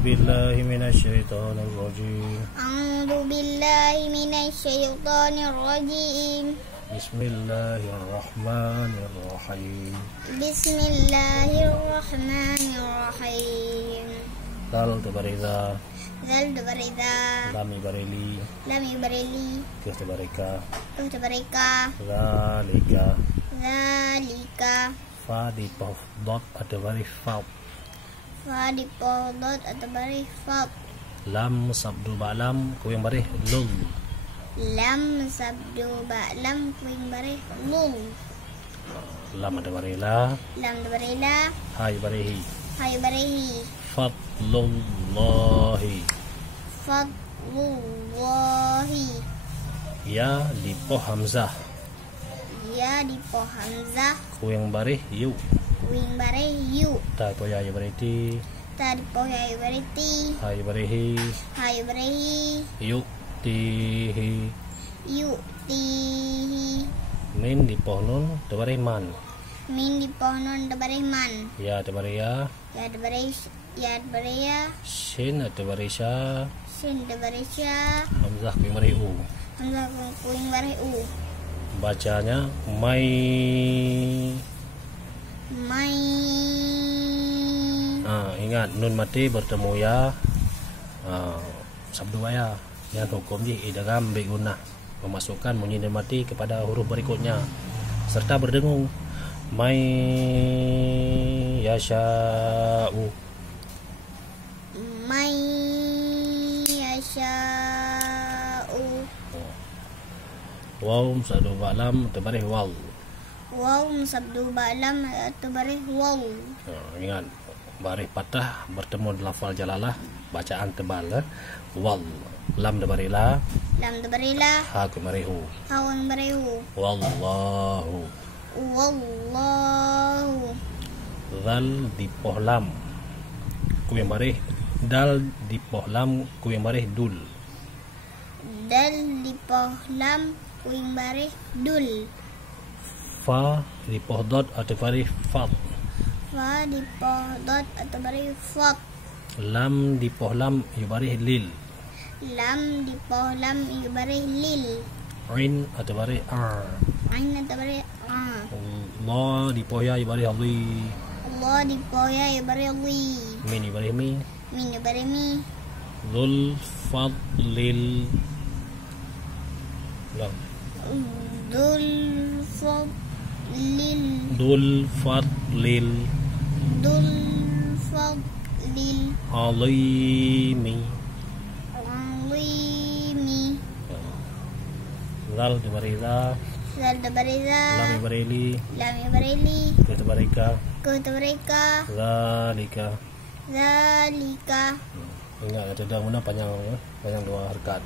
بالله من الشيطان الرجيم. أعوذ بالله من الشيطان الرجيم. بسم الله الرحمن الرحيم. بسم الله الرحمن الرحيم. Dal tabarida. Zal tabarida. Lam ibarili. Lam ibarili. Kuf tabarika. Kuf tabarika. Zalika. Zalika. Fa di pof dot atabari fa. Fa di podot atau bari fab. Lam sabdu balam ku yang barih lul. Lam sabdu ba'lam kuing bari lul. Lam atabari la. Lam bari la. Hai barihi. Hai barihi. Fadlullahi. Fadlullahi. Ya di poh hamzah. Ya di po hamzah Ku yang barih yu. kuing bari yu. Ta po ya bariti. Ta di po ya beriti. Hai barihi. Hai barihi. Yu tihi. Yu tihi. Min di poh nun tabarih man. Min di po non bari man. Ya tabarih ya. Ya bari ya. Shin tabarih sya. Sin bari sya. Hamzah ku yang barih u. Hamzah kuing bari u. Bacanya mai. Mai. Ingat nun mati bertemu ya. Sabdu ya. Yang hukum di idgham bi gunnah, memasukkan bunyi nun mati kepada huruf berikutnya serta berdengung. Mai yasha'u. Mai yasha'u. Waw sadu balam tabarih wal. Waw sabdu ba'lam atau bari waw. Ingat barih patah bertemu lafal jalalah, bacaan tebal wal. Lam tabarih la. Lam bari la. Ha ku marihu. Hawan bari hu. Wallahu. Wallahu. Zal di poh lam ku yang barih. Dal di poh lam ku yang barih dul. Dal di poh lam kuing bari dul. Fa di poh dot atau barih fat. Fa di poh dot atau bari fat. Lam di poh lam yubarih lil. Lam di poh lam bari lil. Ain atau barih ar. Ain atau bari a. Allah di poh ya yubarih ali. Allah di poh ya bari li. Min yubarih mi. Min bari mi. Dul fadlil. Lam. Dul fadlil. Dul fadlil. Dul fadlil. Alimi. Alimi. Zal di barih la. Zal bari za. Lam yubarih li. Lam bari li. Kita barika. Ku tabarika. Zalika. Zalika. Ingat ada daun panjang ya, panjang dua harkat.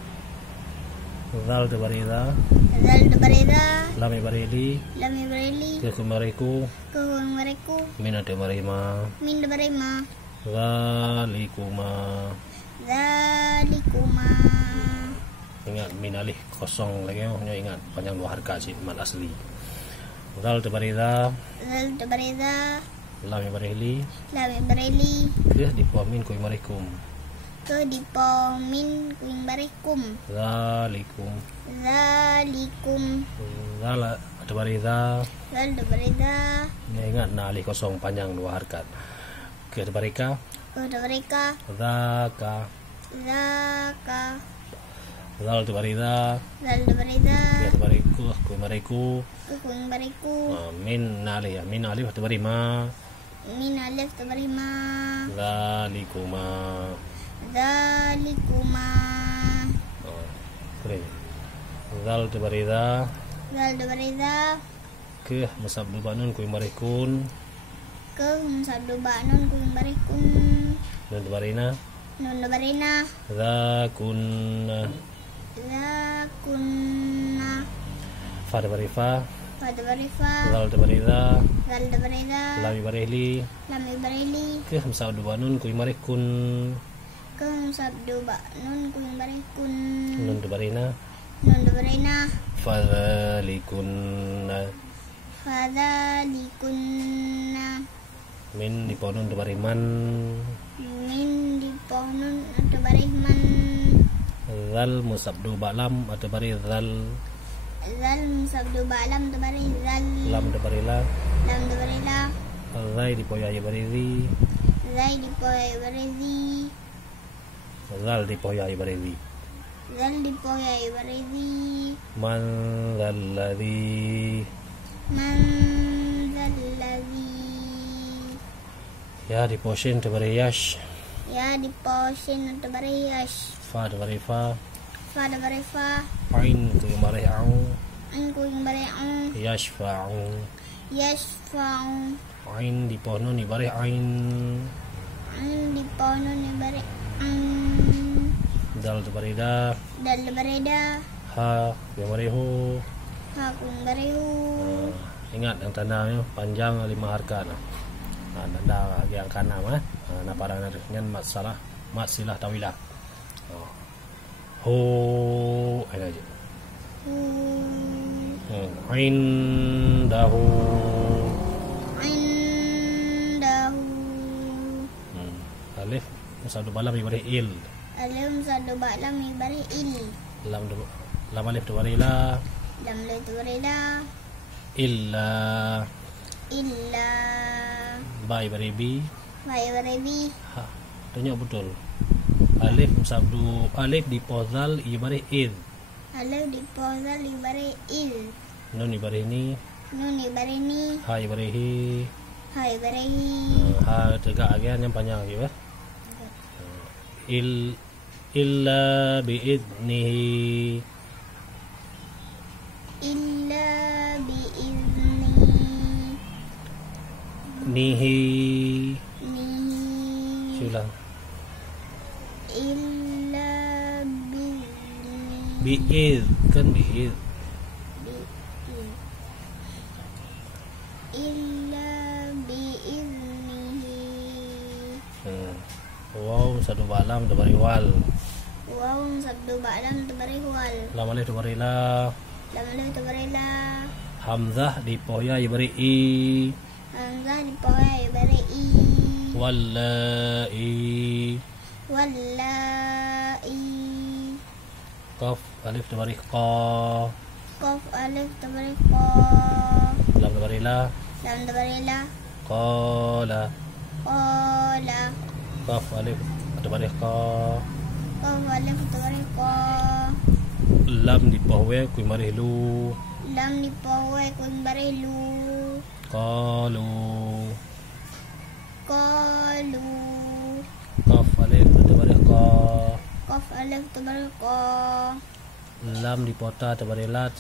Zal tabarida. Zal tabarida. Lam ibarili. Lam ibrili. Ke kumariku. Kuhun mereka. Min tabarima. Min tabarima. Zalikuma. Zalikuma. Ingat min alih kosong lagi ya, ingat panjang dua harkat sih mat asli. Zal tabarida. Zal tabarida. Lam ibarili. Lam ibrili. Ke di min kumarikum. Ke dipo min kuing barikum. Zalikum. Zalikum. Zal tabarida. Zal tabarida. Ingat na alih kosong panjang dua harkat. Ke tabarika. Ku tabarika. Zaka. Zaka. Zal tabarida. Zal tabarida. Ya tabariku kumariku. Kuing bariku. Min alih ya. Min alih tabarima. Min alif tabarima. Zalikuma. Zalikuma. Keren. Zal tabarida. Zal tabarida. Ke musabdu banun kuimarikun. Ke sabdu ba'nun kuing barikun. Dan tabarina. Nun tabarina. Zakunna. Zakunna. Fa tabarifa. Fa tabarifa. Zal tabarida. Zal tabarida. Lam ibarihli. Lam ibrili. Ke musabdu banun kuimarikun. Ke sabdu ba'nun kuing barikun. Nun tabarina. Nun tabarina. Fadzalikunna. Fadzalikunna. Min di ponun tabariman. Min di poh nun atau barih man. Zal musabdu balam atau bari zal. Zal musabdu ba'lam atau barih zal. Lam atau bari la. Lam atau barih la. Zai dipoyai bari zi. Zai di poh ya barih zi. Zal dipoyai bari zi. Zal di poh ya barih zi. Man zal ladzi. Man zal ladzi. Ya diposhin atau bari yash. Ya di poh shin atau barih yash. Fa atau bari fa. Fa atau barih fa. Ain tu yang bari au. An ku yang barih ang. Yashfa'u. Yashfa'u. Ain di poh nun bari ain. An di poh nun ya barih ang. Dal atau bari da. Dal barih da. Ha yang bari hu. Ha ku yang barih hu. Ingat yang tandanya panjang 5 harka nah. Nanda yang kana mah. Na parang ngan masalah masilah tawilah. Ho ada aja. Indahu. Indahu. Alif satu balam ibari il. Alif satu ba'lam ibari il. Lam alif tu bari la. Lam la tu bari la. Illa. Illa. Ba ibari bi. Ba ibari bi. Ha, tunjuk betul. Alif sabdu alif di pozal ibari il. Alif di pozal ibari il. Nun ibari ni. Nun ibari ni. Ha ibari hi. Ha ibari hi. Ha tegak agian yang panjang lagi ya. Illa biidnihi. Illa biizni. Nihi. Nihi. Siulang. Illa biizni. Biid kan biid. Illa biiznihi. Wow satu balam tu bari wal. Wow sabdu ba'lam tu bari wal. Lam alif tu bari la. Lam alif tu bari la. Hamzah di poya ibari i. Hamzah di poh ya bari i. Wallai. Wallai. Qaf alif tu bari qa. Qaf alif tu bari qa. Lam tu bari la. Lam tu bari la. Qala. Qala. Qaf alif tu bari qa. Qaf alif tu bari qa. Lam di pohwe ku mari lu. Lam di poh ya kun bari lu. Qalu. Qalu. Qaf alif tu bari qa. Qaf alif tu bari qa. Lam di pota tu bari lat.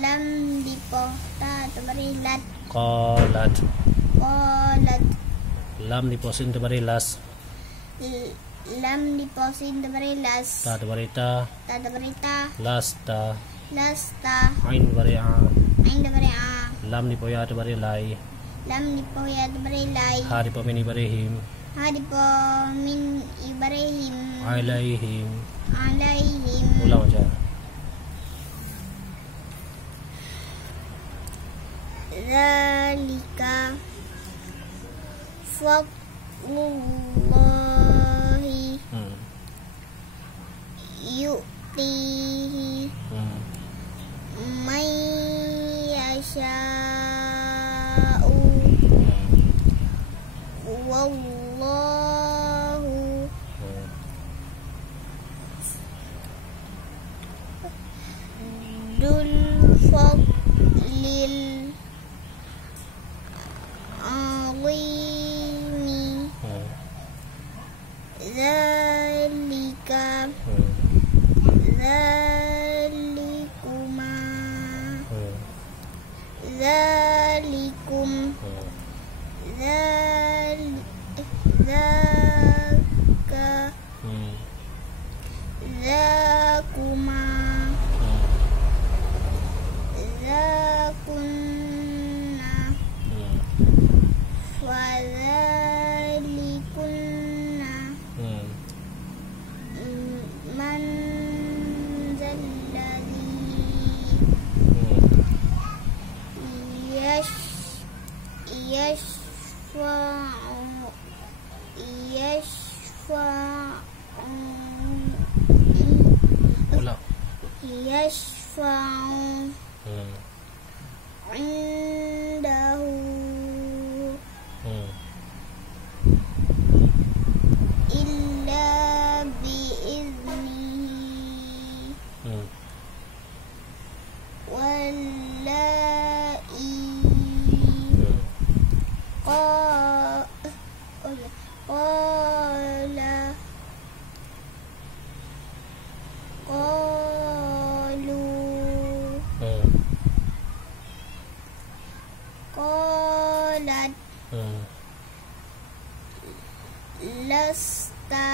Lam di poh ta tu bari lat. Qalat. Qalat. Lam di posin tu bari las. Lam di posin tu bari las. Ta tu bari ta. Ta tu bari ta. Las ta. Lasta. Ain tu bari a. Ain tu bari a. Lam di poya tu bari lai. Lam di poh ya tu bari lai. Ha di pomin ibari him. Ha di poh min ibarihim. Alaihim. Alaihim. Ulang aja. Zalika fadlullahi yu'tihi man yasha'u wallahu dul fadlil azimi. Zalika zalikuma zalikum zalikum Ulang. yashfa'u indahu illa biiznihi wallahi qalat lasta